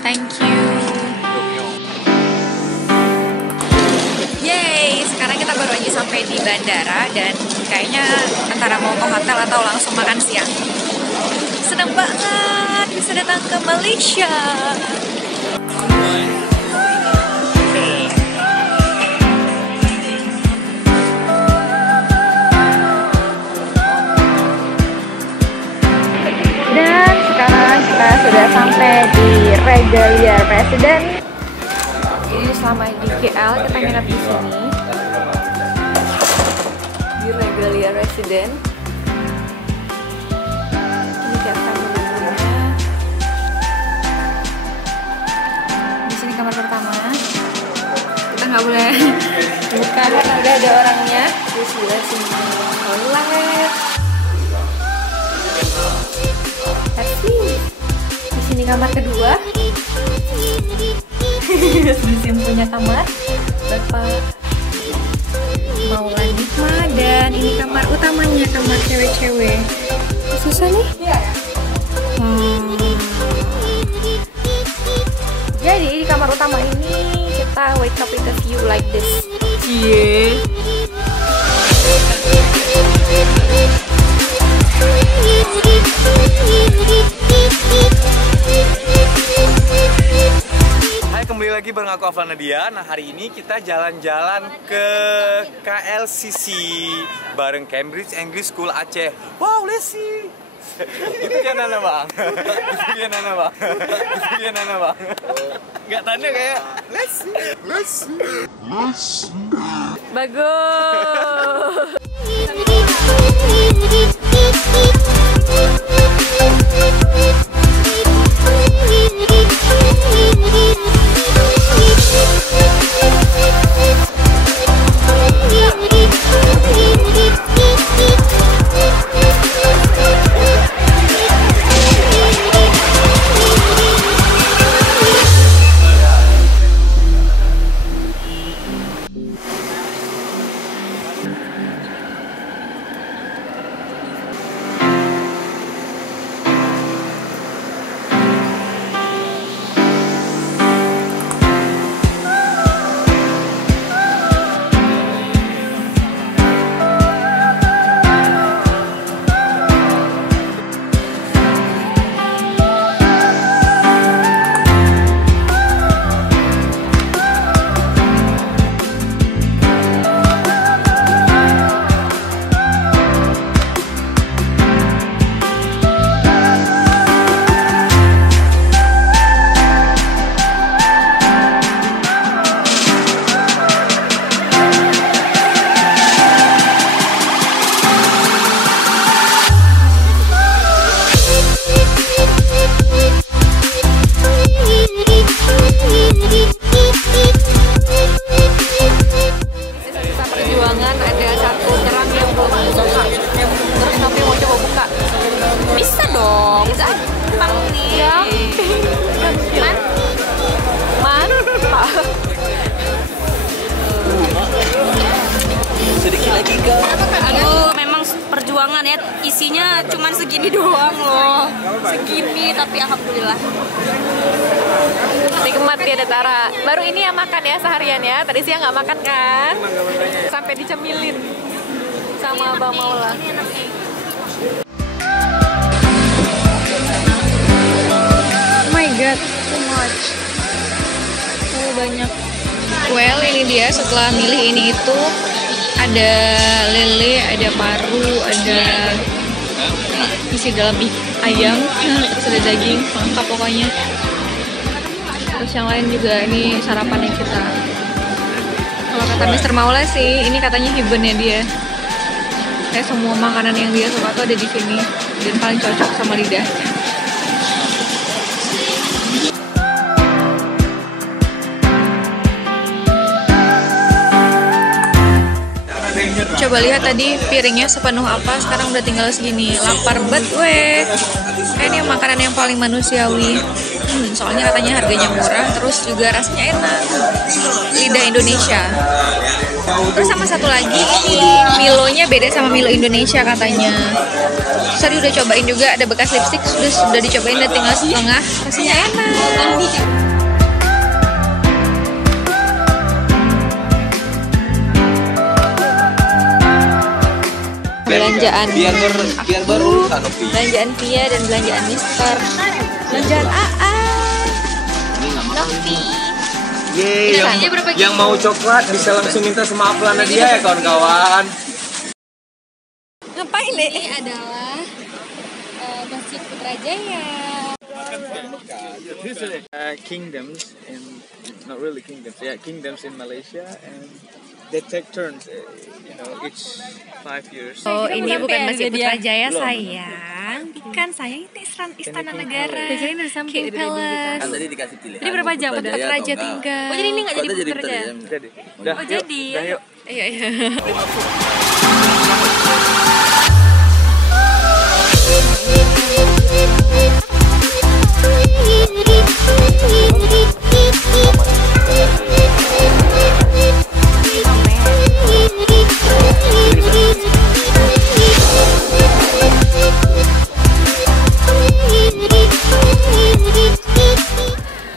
Thank you. Yeay, sekarang kita baru aja sampai di bandara dan kayaknya antara mau ke hotel atau langsung makan siang. Seneng banget bisa datang ke Malaysia. Dan sekarang kita sudah sampai di Regalia Residence. Jadi selama di KL kita nginep di sini di Regalia Residence. Ini kayak family-nya. Di sini kamar pertama. Kita nggak boleh buka karena udah ada orangnya. Di sebelah sini toilet. Di sini kamar kedua. Di sini punya kamar Bapak Maulana Hikmah dan ini kamar utamanya, kamar cewek-cewek. Susah nih. Jadi di kamar utama ini kita wake up with a view like this. Hai, kembali lagi bareng aku Aflan Nadia. Nah, hari ini kita jalan-jalan ke KLCC bareng Cambridge English School Aceh. Wow, let's see. Itu kan Nana bang. Itu kan Nana bang. Itu kan Nana bang. Gak tanda kayak let's see. Let's see. Let's see. Bagus. Aduh, memang perjuangan ya, isinya cuman segini doang loh. Segini, tapi alhamdulillah. Nikmat ya Tara. Baru ini ya makan ya seharian ya. Tadi siang nggak makan kan? Sampai dicemilin sama Abang Maula. Oh my god, too much. Terlalu banyak. Well, ini dia setelah milih ini itu ada lele, ada paru, ada isi dalam ayam, terus ada daging, lengkap pokoknya. Terus yang lain juga ini sarapannya kita. Kalau kata Mr. Maula sih, ini katanya hibennya dia. Kayak semua makanan yang dia suka tuh ada di sini dan paling cocok sama lidah. Coba lihat tadi piringnya sepenuh apa, sekarang udah tinggal segini. Lapar banget gue. Ini makanan makanan yang paling manusiawi. Soalnya katanya harganya murah, terus juga rasanya enak. Lidah Indonesia. Terus sama satu lagi, ini Milonya beda sama Milo Indonesia katanya. Terus tadi udah cobain juga, ada bekas lipstick, sudah dicobain dan tinggal setengah. Rasanya enak. Belanjaan aku, belanjaan Pia dan belanjaan Mister, belanjaan AA, Novi. Yeay, yang mau coklat bisa langsung minta sama Aflana dia ya kawan-kawan. Ngapain deh? Ini adalah Masjid Putrajaya. Kingdoms in not really kingdoms, kingdoms in Malaysia, and they take turns, each 5 years. Oh, ini bukan Masjid Putrajaya sayang, bukan sayang, ini Istana Negara. King Palace. Kan tadi dikasih pilihan. Jadi berapa jam tempat raja tinggal? Oh, jadi ini nggak jadi Putrajaya? Jadi. Oh, jadi. Yuk. Iya.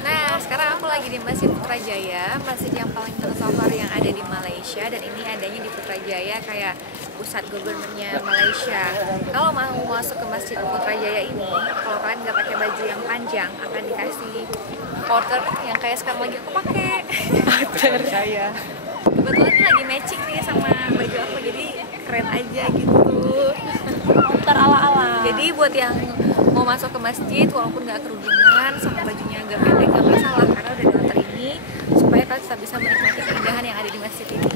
Nah, sekarang aku lagi di Masjid Putrajaya, masjid yang paling tersohor yang ada di Malaysia, dan ini adanya di Putrajaya kayak pusat gubernurnya Malaysia. Kalau mau masuk ke Masjid Putrajaya ini, kalau kalian nggak pakai baju yang panjang, akan dikasih outer yang kayak sekarang lagi aku pakai. Outer saya. Kebetulan ini lagi matching nih sama baju aku, jadi keren aja gitu. Outer ala-ala. Jadi buat yang mau masuk ke masjid walaupun nggak kerudungan sama bajunya agak pendek nggak masalah, karena udah di outer ini supaya kalian tetap bisa menikmati keindahan yang ada di masjid ini.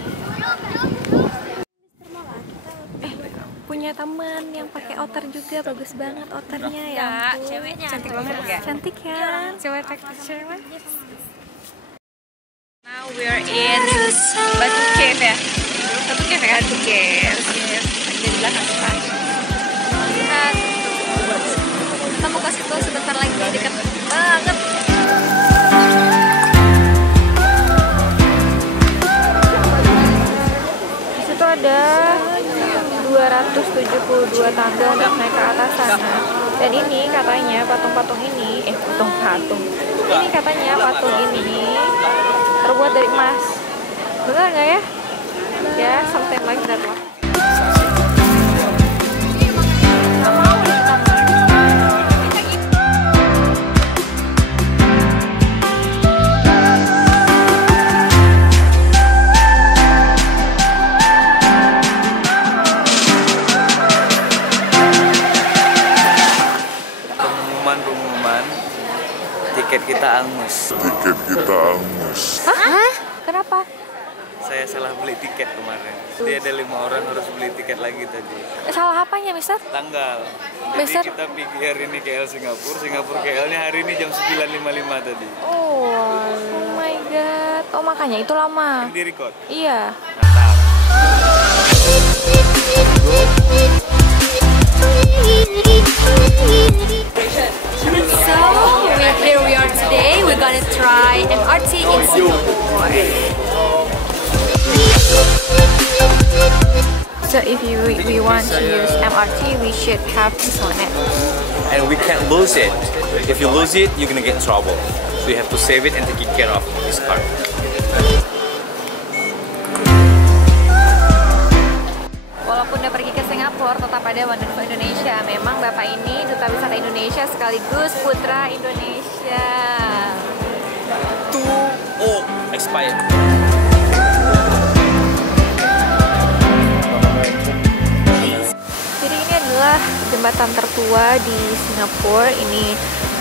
Punya teman yang pakai outer juga, bagus banget outernya ya. Ceweknya cantik banget ya. Cantik ya. Coba cewek. Now we're in Batu Cave ya. Batu Cave ya. Batu Cave. Ada di belakang kita. Kita mau ke situ sebentar lagi, dekat banget. Di situ ada 272 tangga untuk naik ke atas sana. Dan ini katanya patung-patung ini, patung-patung. Ini katanya patung ini terbuat dari emas. Benar nggak ya? Ya, something like that lah. Pengumuman, tiket kita angus. Hah? Kenapa? Saya salah beli tiket kemarin. Jadi ada 5 orang harus beli tiket lagi tadi. Salah apanya, Mister? Tanggal. Jadi Mister? kita pergi hari ini KL Singapura KL-nya hari ini jam 9.55 tadi. Oh my god. Oh makanya itu lama. Yang di record. Iya. Mantap. So, here we are today. We're gonna try MRT in Singapore. So if we want to use MRT, we should have this one. And we can't lose it. If you lose it, you're gonna get in trouble. So you have to save it and take care of this card. Walaupun udah pergi ke Singapura, tetap ada Wonderful Indonesia. Memang Bapak ini Duta Wisata Indonesia sekaligus Putra Indonesia. Expired. Jadi ini adalah jembatan tertua di Singapura. Ini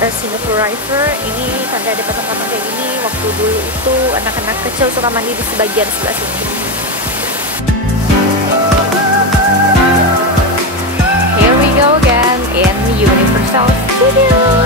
Singapore River. Ini tanda ada patung-patung kayak gini. Waktu dulu itu anak-anak kecil suka mandi di sebagian sebelah sini. Here we go again in Universal Studios.